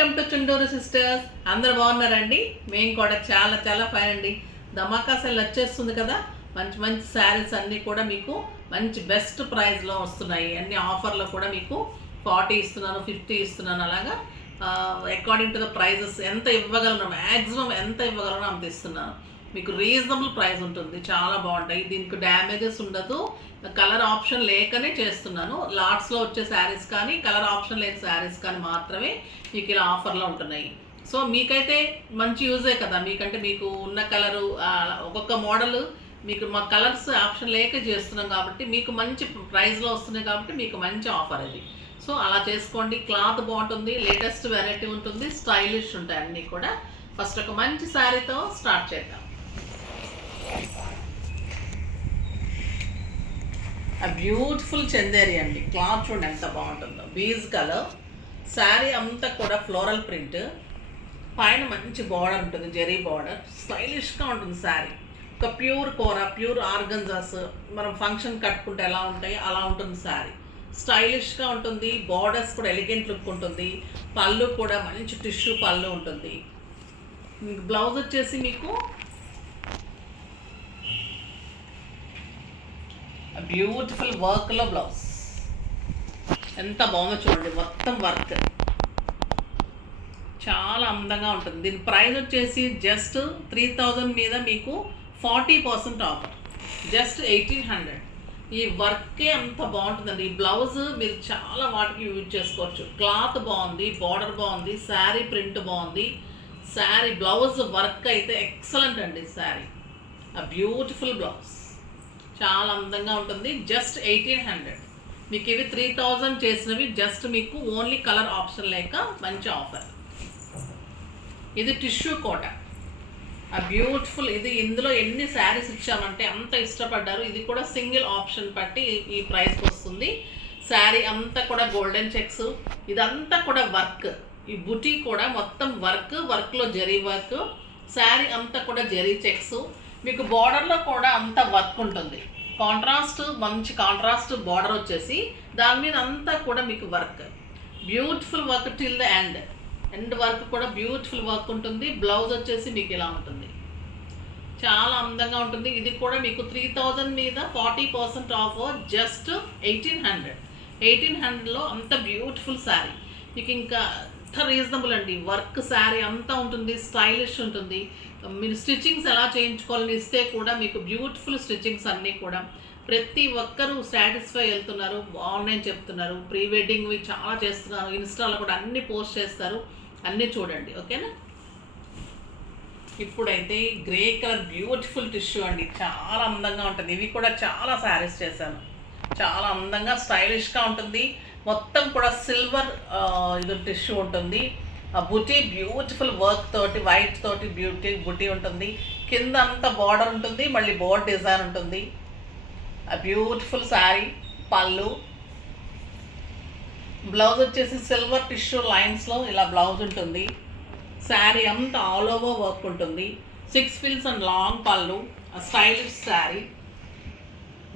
Welcome to Chunduru sisters. అందరు బాగున్నారండి? మేము కూడా చాలా చాలా ఫైన్ అండి. ధమాకా సేల్ వచ్చేస్తుంది కదా, మంచి మంచి శారీస్ అన్నీ కూడా మీకు మంచి బెస్ట్ ప్రైస్లో వస్తున్నాయి. అన్ని ఆఫర్లో కూడా మీకు 40 ఇస్తున్నాను, 50 ఇస్తున్నాను. అలాగా అకార్డింగ్ టు ద ప్రైజెస్ ఎంత ఇవ్వగలను, మ్యాక్సిమం ఎంత ఇవ్వగలను అంత ఇస్తున్నాను. మీకు రీజనబుల్ ప్రైస్ ఉంటుంది, చాలా బాగుంటాయి. దీనికి డ్యామేజెస్ ఉండదు, కలర్ ఆప్షన్ లేకనే చేస్తున్నాను. లాట్స్లో వచ్చే శారీస్ కానీ కలర్ ఆప్షన్ లేని శారీస్ కానీ మాత్రమే మీకు ఇలా ఆఫర్లో ఉంటున్నాయి. సో మీకైతే మంచి యూజే కదా, మీకంటే మీకు ఉన్న కలరు ఒక్కొక్క మోడల్ మీకు మా కలర్స్ ఆప్షన్ లేక చేస్తున్నాం కాబట్టి మీకు మంచి ప్రైస్లో వస్తున్నాయి కాబట్టి మీకు మంచి ఆఫర్ ఇది. సో అలా చేసుకోండి. క్లాత్ బాగుంటుంది, లేటెస్ట్ వెరైటీ ఉంటుంది, స్టైలిష్ ఉంటాయి అన్నీ కూడా. ఫస్ట్ ఒక మంచి శారీతో స్టార్ట్ చేద్దాం. ఆ బ్యూటిఫుల్ చందేరి అండి. క్లాత్ చూడండి ఎంత బాగుంటుందో, బీజ్ కలర్. శారీ అంతా కూడా ఫ్లోరల్ ప్రింట్, పైన మంచి బార్డర్ ఉంటుంది, జెరీ బార్డర్. స్టైలిష్గా ఉంటుంది శారీ. ఒక ప్యూర్ కోర, ప్యూర్ ఆర్గన్జాస్, మనం ఫంక్షన్ కట్టుకుంటే ఎలా ఉంటాయి అలా ఉంటుంది శారీ. స్టైలిష్గా ఉంటుంది, బార్డర్స్ కూడా ఎలిగెంట్ లుక్ ఉంటుంది. పళ్ళు కూడా మంచి టిష్యూ పళ్ళు ఉంటుంది. బ్లౌజ్ వచ్చేసి మీకు బ్యూటిఫుల్ వర్క్లో బ్లౌజ్. ఎంత బాగుందో చూడండి, మొత్తం వర్క్ చాలా అందంగా ఉంటుంది. దీని ప్రైస్ వచ్చేసి జస్ట్ 3000 మీద మీకు 40% ఆఫర్, జస్ట్ 1800. ఈ వర్కే అంత బాగుంటుందండి. ఈ బ్లౌజ్ మీరు చాలా వాటికి యూజ్ చేసుకోవచ్చు. క్లాత్ బాగుంది, బార్డర్ బాగుంది, శారీ ప్రింట్ బాగుంది. శారీ బ్లౌజ్ వర్క్ అయితే ఎక్సలెంట్ అండి. శారీ ఆ బ్యూటిఫుల్ బ్లౌజ్ చాలా అందంగా ఉంటుంది. జస్ట్ 1800. మీకు ఇవి 3000 చేసినవి జస్ట్ మీకు ఓన్లీ కలర్ ఆప్షన్ లేక మంచి ఆఫర్. ఇది టిష్యూ కోట, ఆ బ్యూటిఫుల్. ఇది ఇందులో ఎన్ని శారీస్ ఇచ్చామంటే అంత ఇష్టపడ్డారు. ఇది కూడా సింగిల్ ఆప్షన్ బట్టి ఈ ప్రైస్కి వస్తుంది. శారీ అంతా కూడా గోల్డెన్ చెక్స్, ఇదంతా కూడా వర్క్. ఈ బుటీ కూడా మొత్తం వర్క్లో జరీ వర్క్. శారీ అంతా కూడా జరీ చెక్స్. మీకు బార్డర్లో కూడా అంత వర్క్ ఉంటుంది. కాంట్రాస్ట్, మంచి కాంట్రాస్ట్ బార్డర్ వచ్చేసి దాని మీద అంతా కూడా మీకు work, beautiful work till the end work కూడా బ్యూటిఫుల్ వర్క్ ఉంటుంది. బ్లౌజ్ వచ్చేసి మీకు ఇలా ఉంటుంది, చాలా అందంగా ఉంటుంది. ఇది కూడా మీకు 3000 మీద 40% ఆఫ్, జస్ట్ 1800. 1800లో అంత బ్యూటిఫుల్ శారీ మీకు ఇంకా అంత రీజనబుల్ అండి. వర్క్ శారీ అంతా ఉంటుంది, స్టైలిష్ ఉంటుంది. మీరు స్టిచ్చింగ్స్ ఎలా చేయించుకోవాలని ఇస్తే కూడా మీకు బ్యూటిఫుల్ స్టిచ్చింగ్స్ అన్నీ కూడా ప్రతి ఒక్కరూ సాటిస్ఫై వెళ్తున్నారు, బాగున్నాయని చెప్తున్నారు. ప్రీ వెడ్డింగ్వి చాలా చేస్తున్నారు, ఇన్స్టాలో కూడా అన్నీ పోస్ట్ చేస్తారు. అన్నీ చూడండి, ఓకేనా. ఇప్పుడైతే గ్రే కలర్ బ్యూటిఫుల్ టిష్యూ అండి, చాలా అందంగా ఉంటుంది. ఇవి కూడా చాలా శారీస్ చేశాను, చాలా అందంగా స్టైలిష్గా ఉంటుంది. మొత్తం కూడా సిల్వర్ ఇది టిష్యూ ఉంటుంది. బుటీ బ్యూటిఫుల్ వర్క్ తోటి, వైట్ తోటి బుటీ ఉంటుంది. కింద అంతా బార్డర్ ఉంటుంది, మళ్ళీ బోర్డ్ డిజైన్ ఉంటుంది. బ్యూటిఫుల్ శారీ. పళ్ళు, బ్లౌజ్ వచ్చేసి సిల్వర్ టిష్యూ లైన్స్లో ఇలా బ్లౌజ్ ఉంటుంది. శారీ అంతా ఆల్ ఓవర్ వర్క్ ఉంటుంది. 6 ఫిల్స్ అండ్ లాంగ్ పళ్ళు, స్టైలిష్ శారీ.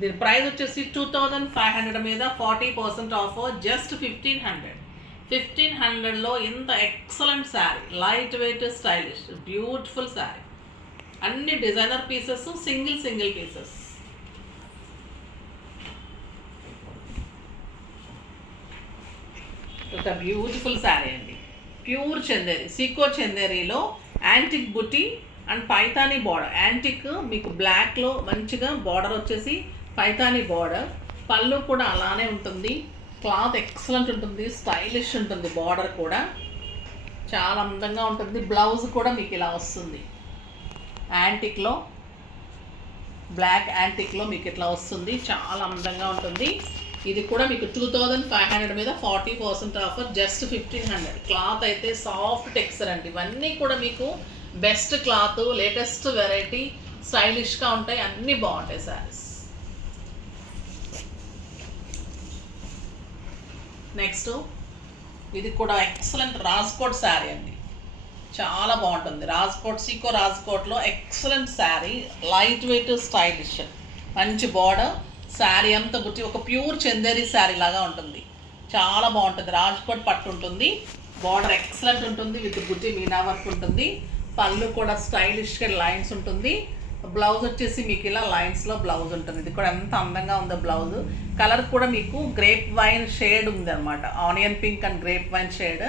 దీని ప్రైస్ వచ్చేసి 2500 మీద 40% ఆఫ్, జస్ట్ 1500. 1500లో ఇంత excellent sari, light weight, stylish, beautiful sari. అన్ని డిజైనర్ పీసెస్, సింగిల్ పీసెస్. ఒక బ్యూటిఫుల్ శారీ అండి, pure Chanderi, Seeko చందేరిలో antique buti and Paithani border. Antique మీకు బ్లాక్లో మంచిగా బార్డర్ వచ్చేసి పైతానీ బార్డర్. పళ్ళు కూడా అలానే ఉంటుంది. క్లాత్ ఎక్సలెంట్ ఉంటుంది, స్టైలిష్ ఉంటుంది. బార్డర్ కూడా చాలా అందంగా ఉంటుంది. బ్లౌజ్ కూడా మీకు ఇలా వస్తుంది, యాంటిక్లో, బ్లాక్ యాంటిక్లో మీకు ఇట్లా వస్తుంది. చాలా అందంగా ఉంటుంది. ఇది కూడా మీకు 2500 మీద 40% ఆఫర్, జస్ట్ 1500. క్లాత్ అయితే సాఫ్ట్ టెక్స్చర్ అండి. ఇవన్నీ కూడా మీకు బెస్ట్ క్లాత్, లేటెస్ట్ వెరైటీ, స్టైలిష్గా ఉంటాయి, అన్నీ బాగుంటాయి శారీస్. నెక్స్ట్ ఇది కూడా ఎక్సలెంట్ రాజ్కోట్ శారీ అండి, చాలా బాగుంటుంది. రాజ్కోట్, సీకో రాజ్కోట్లో excellent sari, light weight, stylish, మంచి బార్డర్. శారీ అంతా బుట్టి, ఒక ప్యూర్ చందేరి శారీ లాగా ఉంటుంది, చాలా బాగుంటుంది. రాజ్కోట్ పట్టు ఉంటుంది. బార్డర్ ఎక్సలెంట్ ఉంటుంది, విత్ బుట్టి మీనా వర్క్ ఉంటుంది. పళ్ళు కూడా స్టైలిష్గా లైన్స్ ఉంటుంది. బ్లౌజ్ వచ్చేసి మీకు ఇలా లైన్స్లో బ్లౌజ్ ఉంటుంది. ఇది కూడా ఎంత అందంగా ఉందో బ్లౌజ్. కలర్ కూడా మీకు గ్రేప్ వైన్ షేడ్ ఉంది అనమాట, onion pink and grape wine shade.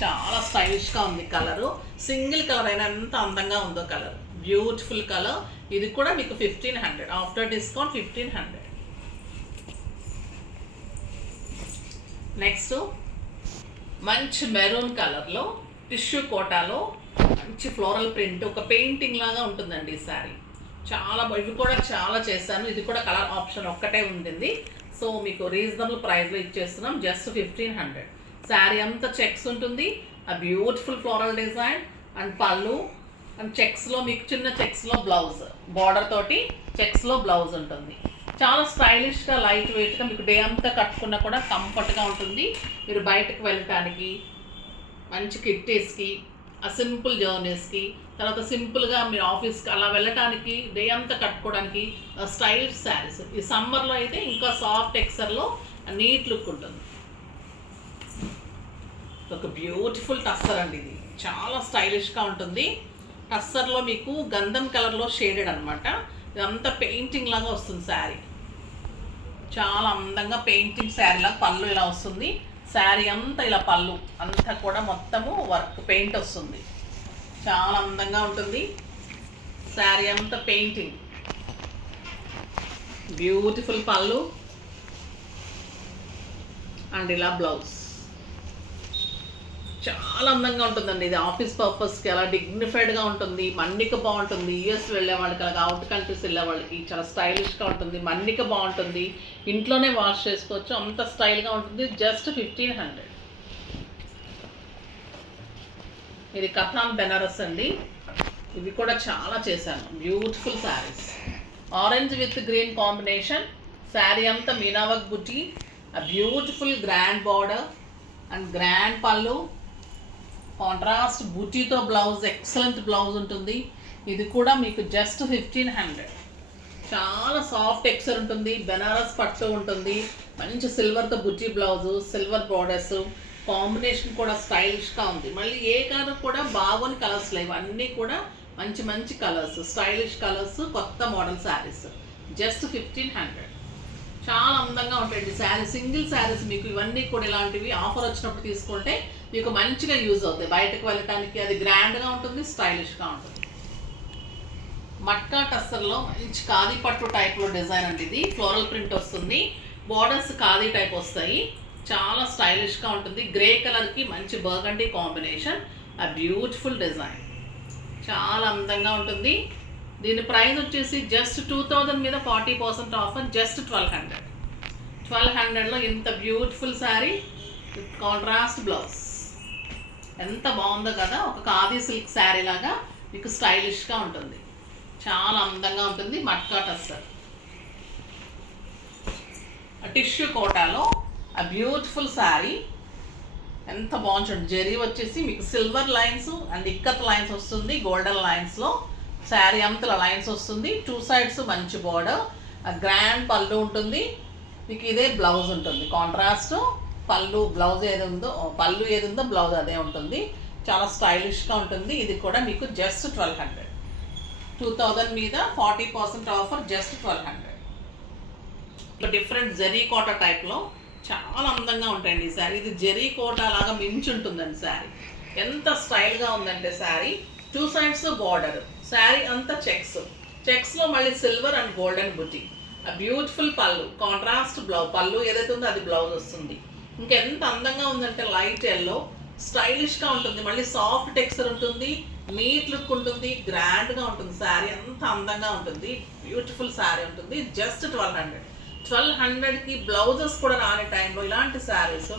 చాలా స్టైలిష్గా ఉంది కలరు. సింగిల్ కలర్ అయినా ఎంత అందంగా ఉందో కలర్, బ్యూటిఫుల్ కలర్. ఇది కూడా మీకు 1500 ఆఫ్టర్ డిస్కౌంట్ 1500. నెక్స్ట్ మంచి మెరూన్ కలర్లో టిష్యూ కోటాలో మంచి ఫ్లోరల్ ప్రింట్, ఒక పెయింటింగ్ లాగా ఉంటుందండి ఈ శారీ. చాలా ఇవి కూడా చాలా చేశాను. ఇది కూడా కలర్ ఆప్షన్ ఒక్కటే ఉంటుంది. సో మీకు రీజనబుల్ ప్రైస్లో ఇచ్చేస్తున్నాం, జస్ట్ 1500. శారీ అంతా చెక్స్ ఉంటుంది, ఆ బ్యూటిఫుల్ ఫ్లోరల్ డిజైన్ అండ్ పళ్ళు అండ్ చెక్స్లో మీకు చిన్న చెక్స్లో బ్లౌజ్, బార్డర్ తోటి చెక్స్లో బ్లౌజ్ ఉంటుంది. చాలా స్టైలిష్గా లైట్ వెయిట్గా మీకు డే అంతా కట్టుకున్నా కూడా కంఫర్ట్గా ఉంటుంది. మీరు బయటకు వెళ్ళటానికి, మంచి కిట్టీస్కి, ఆ సింపుల్ జర్నీస్కి, తర్వాత సింపుల్గా మీరు ఆఫీస్కి అలా వెళ్ళటానికి, డే అంతా కట్టుకోవడానికి స్టైలిష్ శారీస్. ఈ సమ్మర్లో అయితే ఇంకా సాఫ్ట్ టెక్స్చర్లో నీట్ లుక్ ఉంటుంది. ఒక బ్యూటిఫుల్ టస్సర్ అండి, ఇది చాలా స్టైలిష్గా ఉంటుంది. టస్సర్లో మీకు గంధం కలర్లో షేడెడ్ అనమాట. ఇదంతా పెయింటింగ్ లాగా వస్తుంది శారీ, చాలా అందంగా పెయింటింగ్ శారీ లాగా. పళ్ళు ఇలా వస్తుంది, శారీ అంతా ఇలా పళ్ళు అంతా కూడా మొత్తము వర్క్ పెయింట్ వస్తుంది. చాలా అందంగా ఉంటుంది శారీ అంతా పెయింటింగ్. బ్యూటిఫుల్ పళ్ళు అండ్ ఇలా బ్లౌజ్. చాలా అందంగా ఉంటుందండి ఇది. ఆఫీస్ పర్పస్కి అలా డిగ్నిఫైడ్గా ఉంటుంది, మన్నిక బాగుంటుంది. యూఎస్ వెళ్ళే వాళ్ళకి, అలాగే అవుట్ కంట్రీస్ వెళ్ళే వాళ్ళకి చాలా స్టైలిష్గా ఉంటుంది, మన్నిక బాగుంటుంది. ఇంట్లోనే వాష్ చేసుకోవచ్చు, అంత స్టైల్గా ఉంటుంది. జస్ట్ 1500. ఇది కథాన్ బెనారస్ అండి, ఇవి కూడా చాలా చేశాను. Beautiful saris, orange with green combination. Sari అంతా మీనావర్క్ బుట్టి, ఆ beautiful grand border and grand పళ్ళు, కాంట్రాస్ట్ బుటీతో బ్లౌజ్, ఎక్సలెంట్ బ్లౌజ్ ఉంటుంది. ఇది కూడా మీకు జస్ట్ 1500. చాలా సాఫ్ట్ టెక్స్చర్ ఉంటుంది, బెనారస్ పట్టు ఉంటుంది, మంచి సిల్వర్తో బుటీ బ్లౌజు, సిల్వర్ బార్డర్స్ కాంబినేషన్ కూడా స్టైలిష్గా ఉంది. మళ్ళీ ఏ కలర్ కూడా బాగోని కలర్స్ లేవు, అన్నీ కూడా మంచి మంచి కలర్స్, స్టైలిష్ కలర్స్, కొత్త మోడల్ శారీస్. జస్ట్ 1500. చాలా అందంగా ఉంటాయండి శారీ. సింగిల్ శారీస్ మీకు ఇవన్నీ కూడా ఇలాంటివి ఆఫర్ వచ్చినప్పుడు తీసుకుంటే మీకు మంచిగా యూజ్ అవుతాయి. బయటకు వెళ్ళటానికి అది గ్రాండ్గా ఉంటుంది, స్టైలిష్గా ఉంటుంది. మట్కా టస్సర్లో మంచి ఖాదీ పట్టు టైప్లో డిజైన్ అండి ఇది. ఫ్లోరల్ ప్రింట్ వస్తుంది, బార్డర్స్ ఖాదీ టైప్ వస్తాయి. చాలా స్టైలిష్గా ఉంటుంది. గ్రే కలర్కి మంచి బర్గండీ కాంబినేషన్, ఆ బ్యూటిఫుల్ డిజైన్. చాలా అందంగా ఉంటుంది. దీని ప్రైస్ వచ్చేసి జస్ట్ 2000 మీద 40% ఆఫర్, జస్ట్ 1200. 1200లో ఇంత beautiful sari with contrast blouse. ఎంత బాగుందో కదా, ఒక ఖాదీ సిల్క్ శారీ లాగా మీకు స్టైలిష్గా ఉంటుంది. చాలా అందంగా ఉంటుంది. మట్కా టస్సర్ టిష్యూ కోటాలో ఆ బ్యూటిఫుల్ శారీ ఎంత బాగుంటుంది. జరీ వచ్చేసి మీకు silver lines and ikat lines వస్తుంది, గోల్డెన్ లైన్స్లో శారీ అంతలా లైన్స్ వస్తుంది. 2 సైడ్స్ మంచి బార్డర్, గ్రాండ్ పళ్ళు ఉంటుంది. మీకు ఇదే బ్లౌజ్ ఉంటుంది, కాంట్రాస్ట్ పళ్ళు. బ్లౌజ్ ఏది ఉందో, పళ్ళు ఏది ఉందో బ్లౌజ్ అదే ఉంటుంది. చాలా స్టైలిష్గా ఉంటుంది. ఇది కూడా మీకు జస్ట్ 1200. 2000 మీద 40% ఆఫర్, జస్ట్ 1200. ఒక డిఫరెంట్ జెరీ కోటా టైప్లో చాలా అందంగా ఉంటాయండి ఈ శారీ. ఇది జెరీ కోటా లాగా మించి ఉంటుందండి శారీ. ఎంత స్టైల్గా ఉందంటే శారీ. 2 సైడ్స్ బార్డర్, శారీ అంతా చెక్స్లో మళ్ళీ సిల్వర్ అండ్ గోల్డెన్ బుటీ. ఆ బ్యూటిఫుల్ పళ్ళు, కాంట్రాస్ట్ బ్లౌజ్. పళ్ళు ఏదైతే ఉందో అది బ్లౌజ్ వస్తుంది. ఇంకెంత అందంగా ఉందంటే లైట్ ఎల్లో, స్టైలిష్గా ఉంటుంది. మళ్ళీ సాఫ్ట్ టెక్స్చర్ ఉంటుంది, నీట్ లుక్ ఉంటుంది, గ్రాండ్గా ఉంటుంది. శారీ అంత అందంగా ఉంటుంది, బ్యూటిఫుల్ శారీ ఉంటుంది. జస్ట్ 1200. 1200కి బ్లౌజెస్ కూడా రాని టైంలో ఇలాంటి శారీస్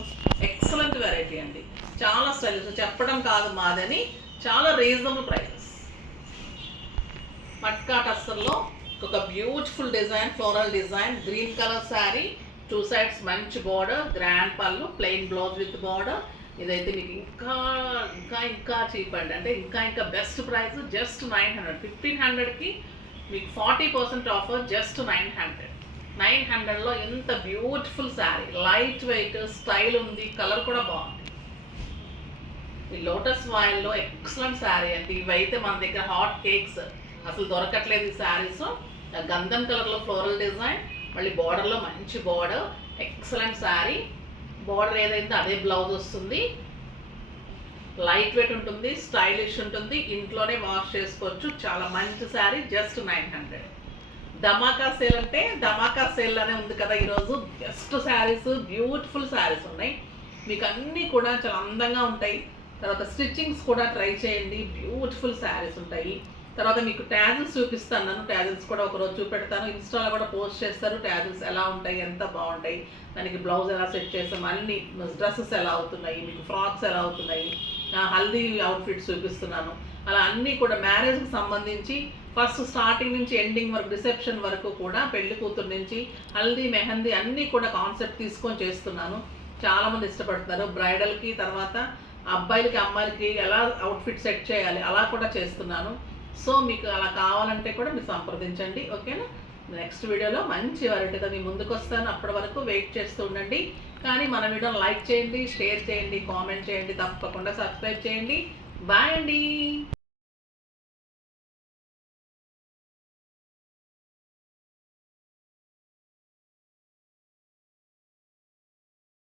ఎక్సలెంట్ వెరైటీ అండి. చాలా స్టైలిష్, చెప్పడం కాదు మాదని, చాలా రీజనబుల్ ప్రైసెస్. మట్కా టస్సర్లో ఒక beautiful design, floral design, green colour sari, 2 sides మంచి బార్డర్, గ్రాండ్ పళ్ళు, ప్లెయిన్ బ్లౌజ్ విత్ బార్డర్. ఇదైతే మీకు ఇంకా ఇంకా ఇంకా చీప్ అండి, అంటే ఇంకా బెస్ట్ ప్రైస్. జస్ట్ 900. 1500కి మీకు 40% ఆఫర్, జస్ట్ 900. 900లో ఇంత beautiful sari, light wait, style ఉంది, కలర్ కూడా బాగుంది. ఈ లోటస్ వాయిల్లో ఎక్సలెంట్ శారీ అండి. ఇవైతే మన దగ్గర హాట్ కేక్స్ అసలు దొరకట్లేదు ఈ శారీస్. గంధం కలర్లో ఫ్లోరల్ డిజైన్, మళ్ళీ బార్డర్లో మంచి బార్డర్, ఎక్సలెంట్ శారీ. బార్డర్ ఏదైతే అదే బ్లౌజ్ వస్తుంది. లైట్ వెయిట్ ఉంటుంది, స్టైలిష్ ఉంటుంది, ఇంట్లోనే వాష్ చేసుకోవచ్చు. చాలా మంచి శారీ, జస్ట్ 900. ధమాకా సేల్ అంటే ధమాకా సేల్లోనే ఉంది కదా ఈరోజు. బెస్ట్ శారీస్, బ్యూటిఫుల్ శారీస్ ఉన్నాయి మీకు. అన్నీ కూడా చాలా అందంగా ఉంటాయి. తర్వాత స్టిచ్చింగ్స్ కూడా ట్రై చేయండి, బ్యూటిఫుల్ శారీస్ ఉంటాయి. తర్వాత మీకు ట్యాజిల్స్ చూపిస్తాను. ట్యాజిల్స్ కూడా ఒకరోజు చూపెడతాను. ఇన్స్టాలో కూడా పోస్ట్ చేస్తారు ట్యాజిల్స్ ఎలా ఉంటాయి, ఎంత బాగుంటాయి, దానికి బ్లౌజ్ ఎలా సెట్ చేస్తాం, అన్ని డ్రెస్సెస్ ఎలా అవుతున్నాయి, మీకు ఫ్రాక్స్ ఎలా అవుతున్నాయి, హల్దీ అవుట్ఫిట్స్ చూపిస్తున్నాను. అలా అన్నీ కూడా మ్యారేజ్కి సంబంధించి ఫస్ట్ స్టార్టింగ్ నుంచి ఎండింగ్ వరకు, రిసెప్షన్ వరకు కూడా, పెళ్లి కూతురు నుంచి హల్దీ మెహందీ అన్నీ కూడా కాన్సెప్ట్ తీసుకొని చేస్తున్నాను. చాలామంది ఇష్టపడుతున్నారు. బ్రైడల్కి, తర్వాత అబ్బాయిలకి అమ్మాయిలకి ఎలా అవుట్ఫిట్ సెట్ చేయాలి అలా కూడా చేస్తున్నాను. సో మీకు అలా కావాలంటే కూడా మీరు సంప్రదించండి, ఓకేనా. నెక్స్ట్ వీడియోలో మంచి వెరైటీతో మీ ముందుకు వస్తాను. అప్పటి వరకు వెయిట్ చేస్తూ ఉండండి. కానీ మన వీడియోని లైక్ చేయండి, షేర్ చేయండి, కామెంట్ చేయండి, తప్పకుండా సబ్స్క్రైబ్ చేయండి. బాయ్ అండి.